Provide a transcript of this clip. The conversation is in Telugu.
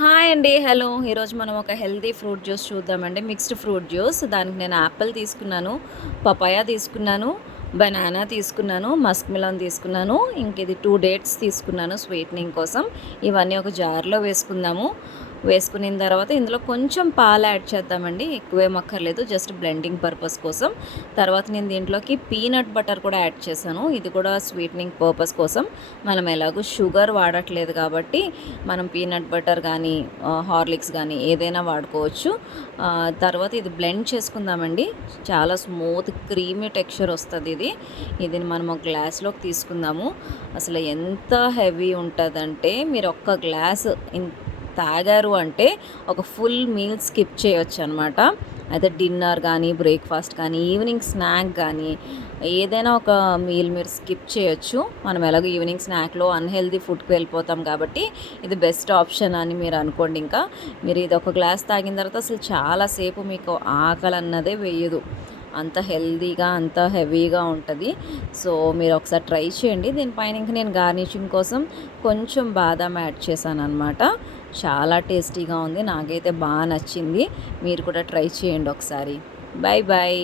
హాయ్ అండి. హలో. ఈరోజు మనం ఒక హెల్తీ ఫ్రూట్ జ్యూస్ చూద్దామండి. Mixed fruit juice. దానికి నేను యాపిల్ తీసుకున్నాను, పపాయ తీసుకున్నాను, బనానా తీసుకున్నాను, మస్క్ మిలన్ తీసుకున్నాను. ఇంక ఇది 2 డేట్స్ తీసుకున్నాను స్వీటనింగ్ కోసం. ఇవన్నీ ఒక జార్‌లో వేసుకుందాము. వేసుకున్న తర్వాత ఇందులో కొంచెం పాలు యాడ్ చేద్దామండి. ఎక్కువేం అక్కర్లేదు. జస్ట్ బ్లెండింగ్ పర్పస్ కోసం. తర్వాత నేను దీంట్లోకి పీనట్ బటర్ కూడా యాడ్ చేశాను. ఇది కూడా స్వీటనింగ్ పర్పస్ కోసం. మనం ఎలాగో షుగర్ వాడట్లేదు కాబట్టి మనం పీనట్ బటర్ కానీ హార్లిక్స్ కానీ ఏదైనా వాడుకోవచ్చు. తర్వాత ఇది బ్లెండ్ చేసుకుందామండి. చాలా స్మూత్ క్రీమీ టెక్స్చర్ వస్తుంది ఇది. ఇది మనం ఒక గ్లాస్లోకి తీసుకుందాము. అసలు ఎంత హెవీ ఉంటుందంటే మీరు ఒక్క గ్లాస్ తాగారు అంటే ఒక ఫుల్ మీల్ స్కిప్ చేయొచ్చు అనమాట. అయితే డిన్నర్ కానీ బ్రేక్ఫాస్ట్ కానీ ఈవినింగ్ స్నాక్ కానీ ఏదైనా ఒక మీల్ మీరు స్కిప్ చేయొచ్చు. మనం ఎలాగో ఈవినింగ్ స్నాక్లో అన్హెల్దీ ఫుడ్కి వెళ్ళిపోతాం కాబట్టి ఇది బెస్ట్ ఆప్షన్ అని మీరు అనుకోండి. ఇంకా మీరు ఇది ఒక గ్లాస్ తాగిన తర్వాత అసలు చాలాసేపు మీకు ఆకలి అన్నదే వేయదు. అంత హెల్దీగా అంత హెవీగా ఉంటుంది. సో మీరు ఒకసారి ట్రై చేయండి. దీనిపైన ఇంక నేను గార్నిషింగ్ కోసం కొంచెం బాదాం యాడ్ చేశాను అనమాట. చాలా టేస్టీగా ఉంది. నాకైతే బాగా నచ్చింది. మీరు కూడా ట్రై చేయండి ఒకసారి. Bye bye.